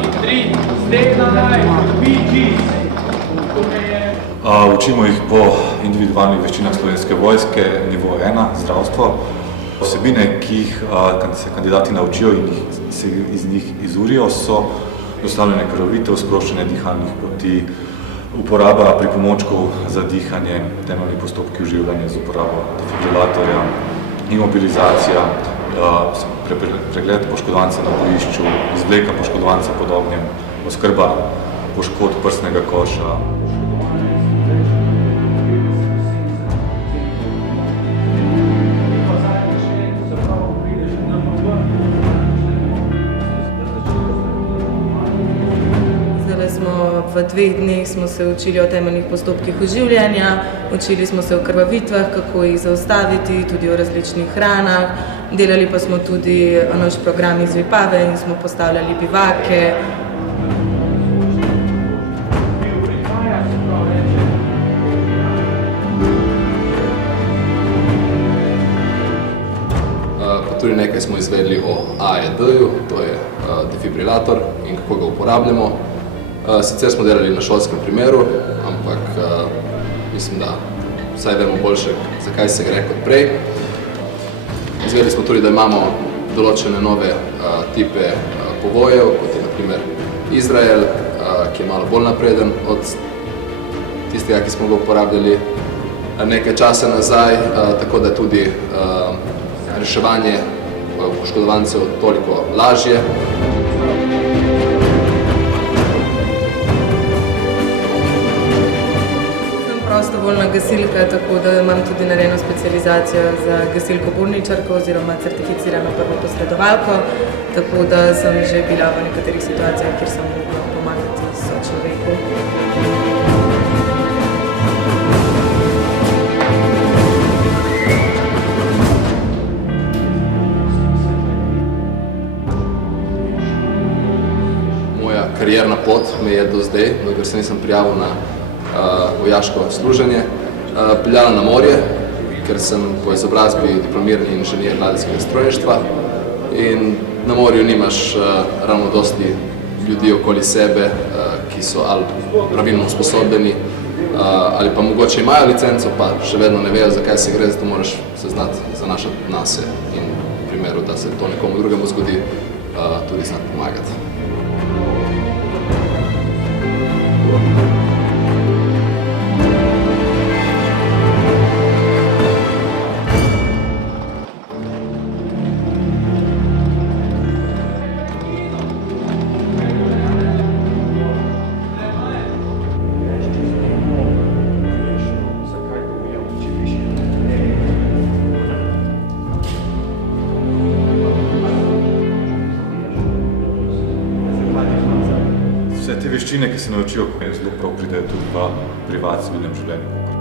in 3, stay alive, PGs. Učimo jih po individualnih veščinah Slovenske vojske, nivo 1, zdravstvo. Vsebine, ki jih se kandidati naučijo in se iz njih izurijo, so dostavljanje krvavitev, sproščanje dihalnih poti, uporaba pripomočkov za dihanje, temeljni postopki oživljanja z uporabo defibrilatorja, imobilizacija, pregled poškodovanca na bojišču, izvleka poškodovanca pod ognjem, oskrba poškodb prsnega koša. V 2 dneh smo se učili o temeljnih postopkih oživljanja, učili smo se o krvavitvah, kako jih zaustaviti, tudi o različnih hranah. Delali pa smo tudi naš program iz Vipave in smo postavljali bivake. Pa tudi nekaj smo izvedli o AED-ju, to je defibrilator in kako ga uporabljamo. Sicer smo delali na šolskem primeru, ampak mislim, da vsaj vemo boljše, zakaj se gre kot prej. Izvedeli smo tudi, da imamo določene nove tipe povojev, kot je na primer Izrael, ki je malo bolj napreden od tistega, ki smo ga uporabljali nekaj časa nazaj, tako da je tudi reševanje poškodovancev toliko lažje. Prostovoljna gasilka, tako da imam tudi narejeno specializacijo za gasilko-burničarko oziroma certificirano prvo posredovalko, tako da sem že bila v nekaterih situacijah, kjer sem mogla pomagati sočloveku. Moja karierna pot me je do zdaj, dokler se nisem prijavil na vojaško služenje, peljala na morje, ker sem po izobrazbi diplomirani inženir ladijskega strojništva in na morju nimaš ravno dosti ljudi okoli sebe, ki so ali pravilno usposobljeni ali pa mogoče imajo licenco, pa še vedno ne vejo, zakaj se gre, zato moraš se znati zanašati nase in v primeru, da se to nekomu drugemu zgodi, tudi znati pomagati. Vse te veščine, ki se naučijo, zelo prav pridejo tudi v privat civilnem življenju.